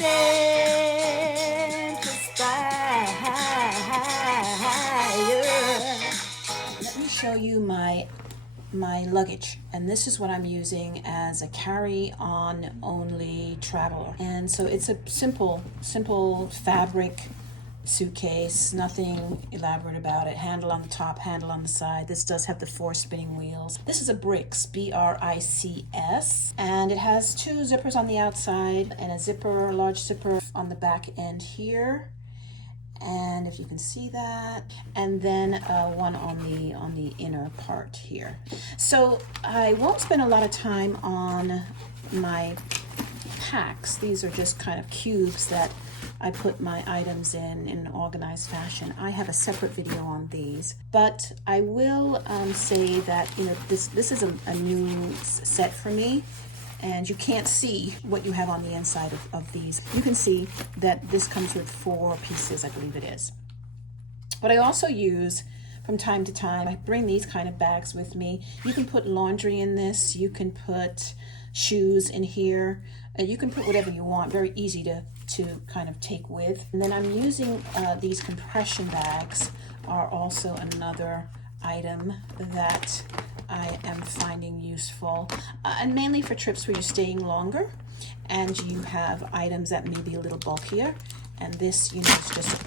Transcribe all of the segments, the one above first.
Let me show you my luggage, and this is what I'm using as a carry-on only traveler. And so it's a simple fabric suitcase, nothing elaborate about it. Handle on the top, handle on the side. This does have the 4 spinning wheels. This is a Bricks, B-R-I-C-S, and it has 2 zippers on the outside and a large zipper on the back end here. And if you can see that, and then one on the inner part here. So I won't spend a lot of time on my packs. These are just kind of cubes that I put my items in an organized fashion. I have a separate video on these, but I will say that, you know, this is a new set for me. And you can't see what you have on the inside of these. You can see that this comes with 4 pieces, I believe it is. But I also use, from time to time, I bring these kind of bags with me. You can put laundry in this. You can put shoes in here. You can put whatever you want. Very easy to kind of take with. And then I'm using these compression bags are also another item that I am finding useful, and mainly for trips where you're staying longer and you have items that may be a little bulkier. And this, you know, is just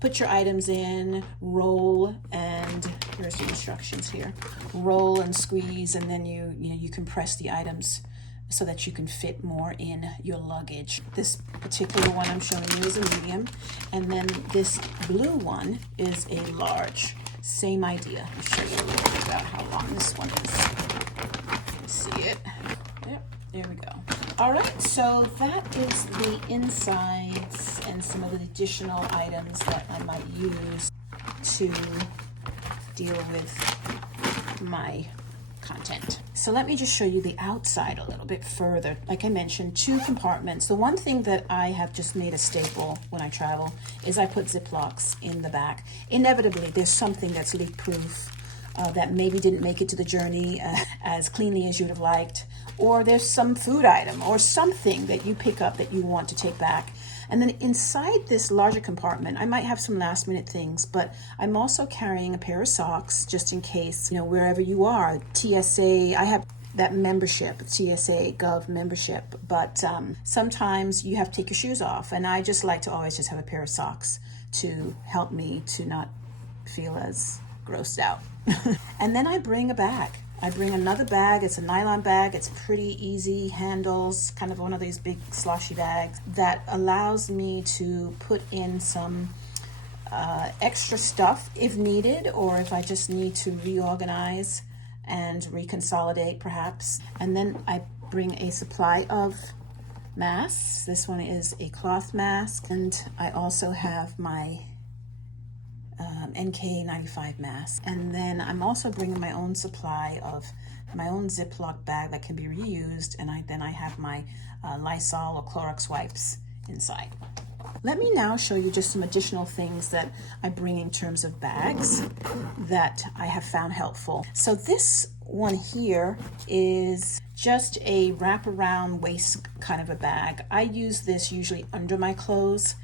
put your items in, roll, and here's the instructions here. Roll and squeeze, and then you compress the items so that you can fit more in your luggage. This particular one I'm showing you is a medium, and then this blue one is a large. Same idea. I'll show you a little bit about how long this one is. See it? Yep, there we go. All right, so that is the insides and some of the additional items that I might use to deal with my content. So let me just show you the outside a little bit further. Like I mentioned, 2 compartments. The one thing that I have just made a staple when I travel is I put Ziplocs in the back. Inevitably, there's something that's leak-proof that maybe didn't make it to the journey as cleanly as you'd have liked, or there's some food item or something that you pick up that you want to take back. And then inside this larger compartment, I might have some last minute things, but I'm also carrying a pair of socks just in case, you know, wherever you are. TSA, I have that membership, TSA Gov membership, but sometimes you have to take your shoes off, and I just like to always just have a pair of socks to help me to not feel as grossed out. And then I bring a bag. I bring another bag. It's a nylon bag. It's pretty easy handles, kind of one of these big sloshy bags that allows me to put in some extra stuff if needed, or if I just need to reorganize and reconsolidate perhaps. And then I bring a supply of masks. This one is a cloth mask, and I also have my NK95 mask. And then I'm also bringing my own supply of my own Ziploc bag that can be reused, and then I have my Lysol or Clorox wipes inside. Let me now show you just some additional things that I bring in terms of bags that I have found helpful. So this one here is just a wraparound waist kind of a bag. I use this usually under my clothes,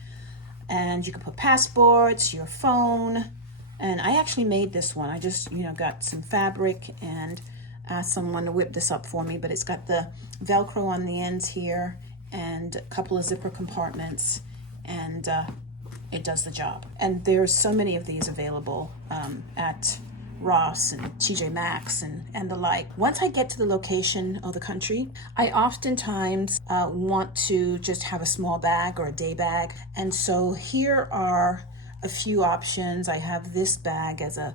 and you can put passports, your phone, and I actually made this one. I just, got some fabric and asked someone to whip this up for me, but it's got the Velcro on the ends here and a couple of zipper compartments, and it does the job. And there's so many of these available at Ross and TJ Maxx and the like. Once I get to the location of the country, I oftentimes want to just have a small bag or a day bag. And so here are a few options. I have this bag as I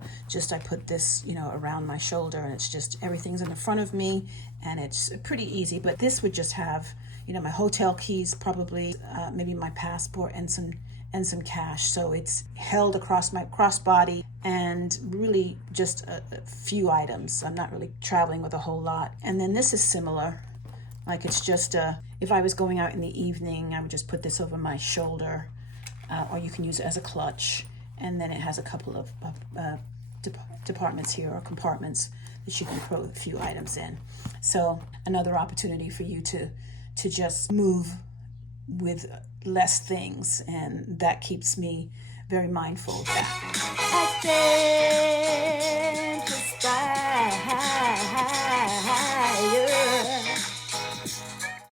put this, around my shoulder, and it's just everything's in the front of me, and it's pretty easy. But this would just have, my hotel keys, probably, maybe my passport and some cash. So it's held across my crossbody, and really just a few items. I'm not really traveling with a whole lot. And then this is similar. Like it's just if I was going out in the evening, I would just put this over my shoulder, or you can use it as a clutch. And then it has a couple of departments here, or compartments, that you can throw a few items in. So another opportunity for you to just move with less things, and that keeps me very mindful of that.